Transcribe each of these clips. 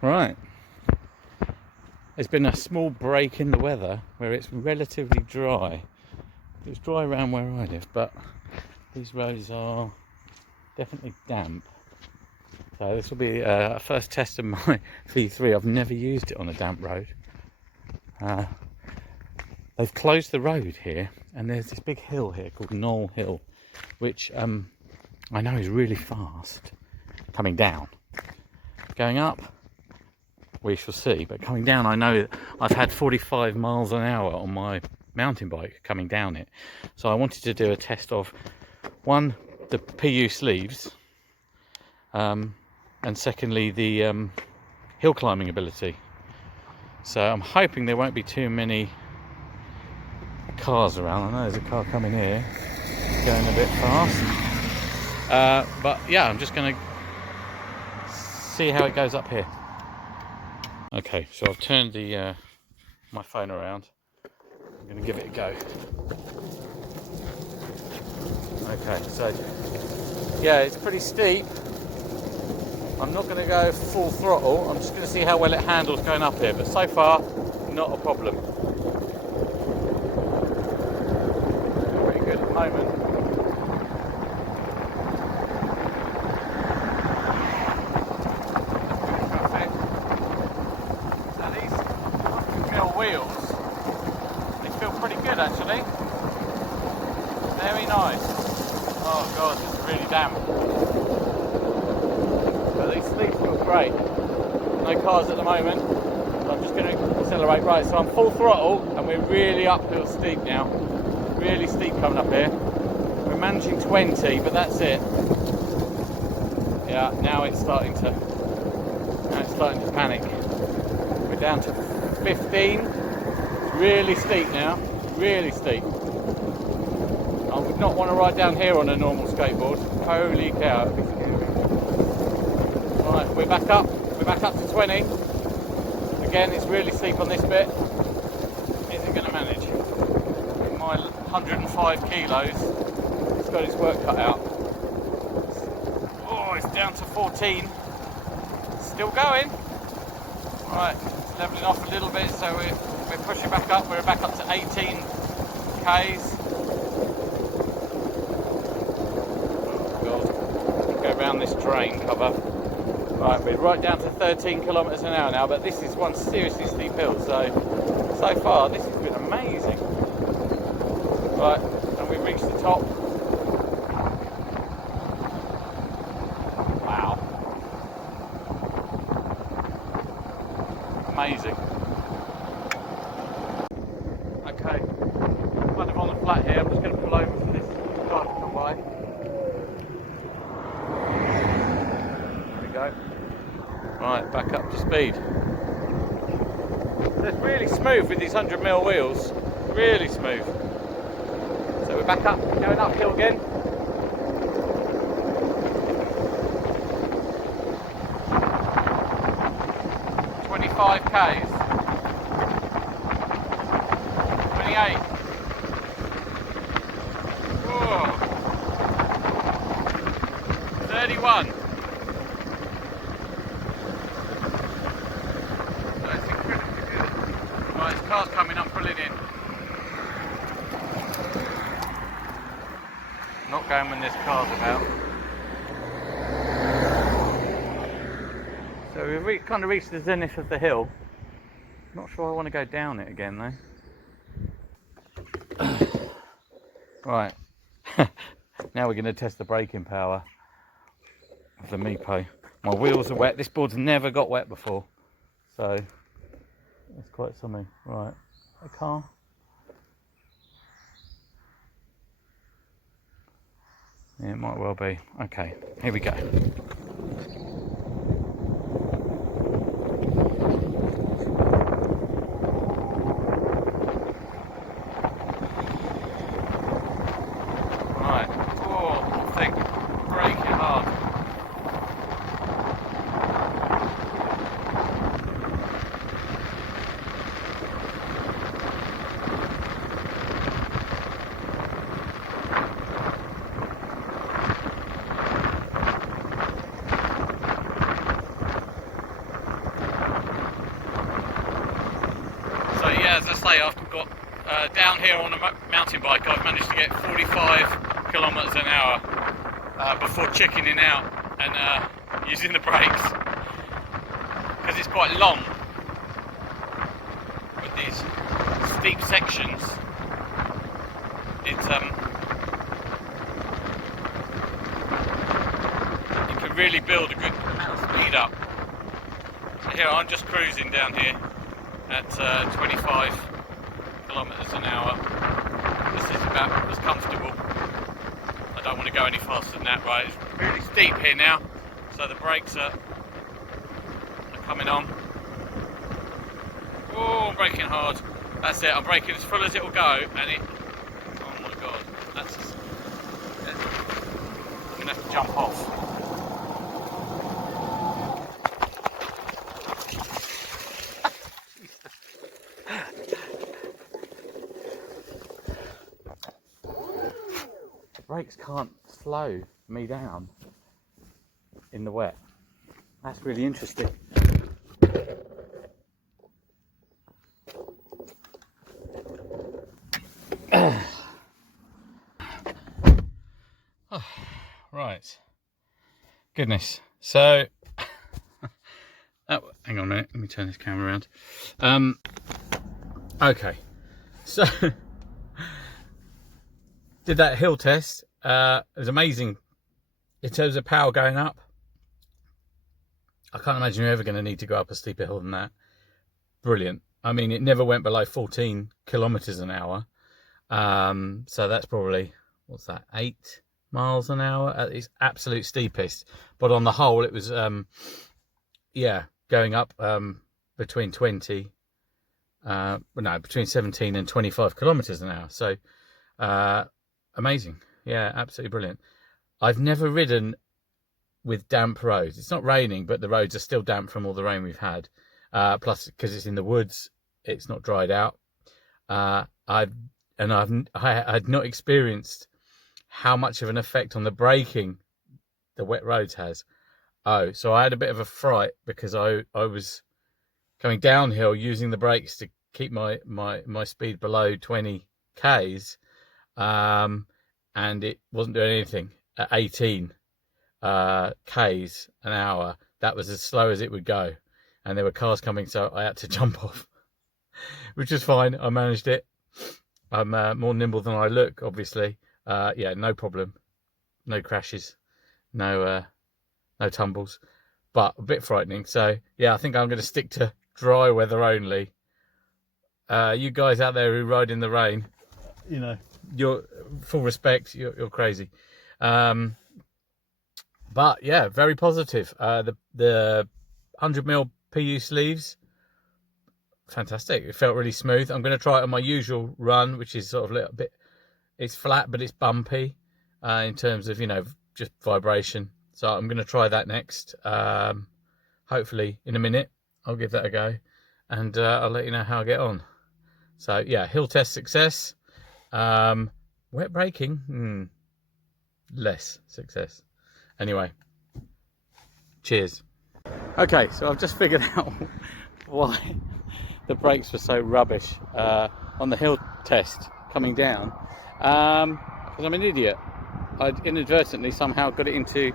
Right. There's been a small break in the weather where it's relatively dry. It's dry around where I live, but these roads are definitely damp. So this will be a first test of my V3. I've never used it on a damp road. They've closed the road here, and there's this big hill here called Knoll Hill, which I know is really fast coming down. Going up, we shall see, but coming down, I know I've had 45 miles an hour on my mountain bike coming down it. So I wanted to do a test of, one, the PU Sleeves, and secondly, the hill climbing ability. So I'm hoping there won't be too many cars around. I know there's a car coming here, going a bit fast. But yeah, I'm just going to see how it goes up here. Okay, so I've turned the my phone around. I'm going to give it a go. Okay, so yeah, it's pretty steep. I'm not going to go full throttle. I'm just going to see how well it handles going up here. But so far, not a problem. Pretty good at the moment. Wheels, they feel pretty good actually. Very nice. Oh god, it's really damp. But these sleeves feel great. No cars at the moment. So I'm just going to accelerate. Right, so I'm full throttle and we're really uphill steep now. Really steep coming up here. We're managing 20, but that's it. Yeah, now it's starting to panic. We're down to 15. It's really steep now, really steep. I would not want to ride down here on a normal skateboard. Holy cow, it'd be scary. Right, we're back up to 20. Again, it's really steep on this bit. Is it going to manage? With my 105 kilos, it's got its work cut out. Oh, it's down to 14. Still going. Right, it's levelling off a little bit, so we're pushing back up. We're back up to 18 k's. Oh god, go around this terrain cover. Right, we're right down to 13 kilometres an hour now, but this is one seriously steep hill, so far this has been amazing. Right, and we've reached the top. Wow. Amazing. Okay, kind of on the flat here. I'm just going to pull over for this car to come by. There we go. Right, back up to speed. So it's really smooth with these 100mm wheels. Really smooth. So we're back up, going uphill again. Five k's, 28. Whoa. 31. That's incredibly good. Right, this car's coming, I'm pulling in. Not going when this car's about. So we've kind of reached the zenith of the hill. Not sure I want to go down it again though. Right, now we're going to test the braking power of the Meepo. My wheels are wet. This board's never got wet before, so it's quite something. Right, a car. Yeah, it might well be. Okay, here we go. as I say, I've got down here on a mountain bike, I've managed to get 45 kilometers an hour before chickening out and using the brakes, because it's quite long with these steep sections. You can really build a good amount of speed up. So here I'm just cruising down here at 25 kilometers an hour. This is about as comfortable. I don't want to go any faster than that. Right, it's really steep here now, so the brakes are coming on. Oh, I'm braking hard. That's it, I'm braking as full as it will go, and it, oh my god, that's just, I'm gonna have to jump off. The brakes can't slow me down in the wet. That's really interesting. Oh, right. Goodness. So, oh, hang on a minute. Let me turn this camera around. Okay. So, did that hill test. It was amazing in terms of power going up. I can't imagine you're ever going to need to go up a steeper hill than that. Brilliant. I mean, it never went below 14 kilometers an hour. So that's probably, what's that, 8 miles an hour at its absolute steepest. But on the whole, it was, yeah, going up between 17 and 25 kilometers an hour. So amazing. Yeah, absolutely brilliant. I've never ridden with damp roads. It's not raining, but the roads are still damp from all the rain we've had. Plus, because it's in the woods, it's not dried out. I had not experienced how much of an effect on the braking the wet roads has. Oh, so I had a bit of a fright because I was coming downhill using the brakes to keep my speed below 20 k's, and it wasn't doing anything at 18 k's an hour. That was as slow as it would go, and there were cars coming, so I had to jump off, which is fine. I managed it. I'm more nimble than I look, obviously. Yeah, no problem, no crashes, no tumbles, but a bit frightening. So yeah, I think I'm going to stick to dry weather only. You guys out there who ride in the rain, you know, you're full respect. You're crazy. But yeah, very positive. The 100mm PU sleeves, fantastic. It felt really smooth. I'm going to try it on my usual run, which is sort of a little bit, it's flat, but it's bumpy in terms of, you know, just vibration. So I'm going to try that next. Hopefully in a minute, I'll give that a go, and I'll let you know how I get on. So yeah, hill test success. Wet braking, less success. Anyway, cheers. Okay, so I've just figured out why the brakes were so rubbish on the hill test coming down, because I'm an idiot. I'd inadvertently somehow got it into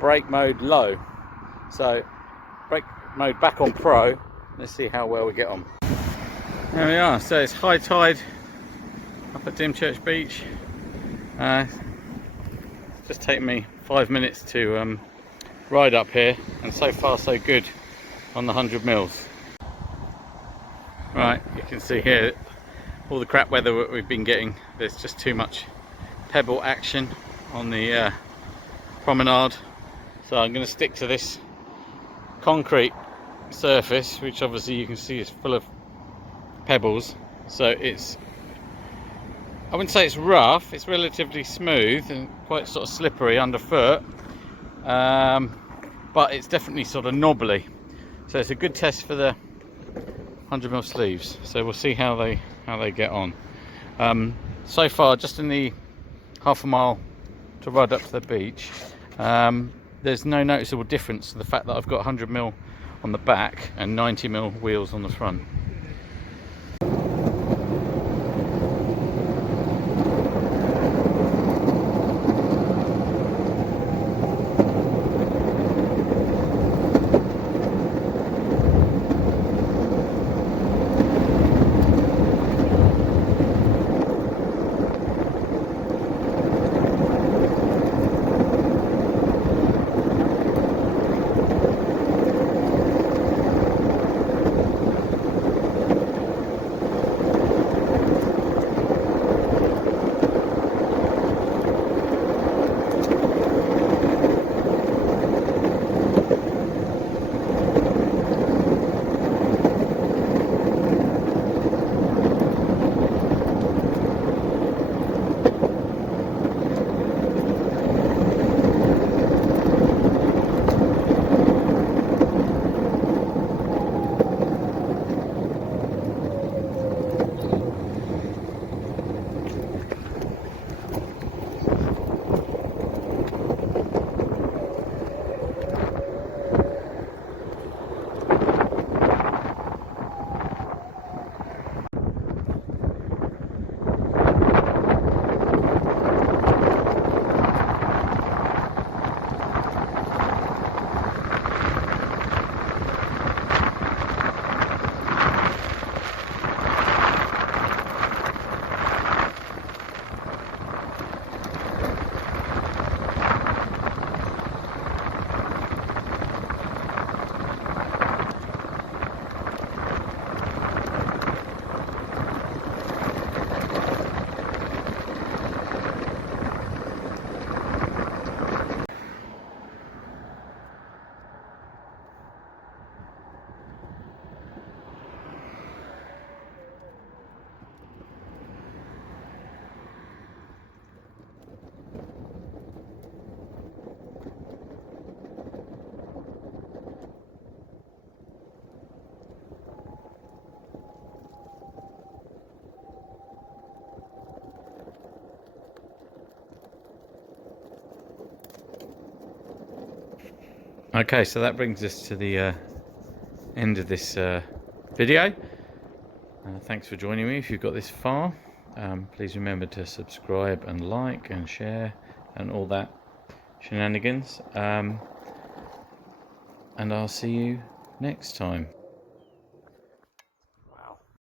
brake mode low. So brake mode back on pro. Let's see how well we get on. There we are. So it's high tide up at Dymchurch Beach. It's just taken me 5 minutes to ride up here, and so far so good on the 100mm. Right, you can see here all the crap weather that we've been getting. There's just too much pebble action on the promenade, so I'm going to stick to this concrete surface, which obviously you can see is full of pebbles. So it's, I wouldn't say it's rough, it's relatively smooth and quite sort of slippery underfoot, but it's definitely sort of knobbly. So it's a good test for the 100mm sleeves. So we'll see how they get on. So far, just in the half a mile to ride up to the beach, there's no noticeable difference to the fact that I've got 100mm on the back and 90mm wheels on the front. Okay, so that brings us to the end of this video. Thanks for joining me if you've got this far. Please remember to subscribe and like and share and all that shenanigans. And I'll see you next time.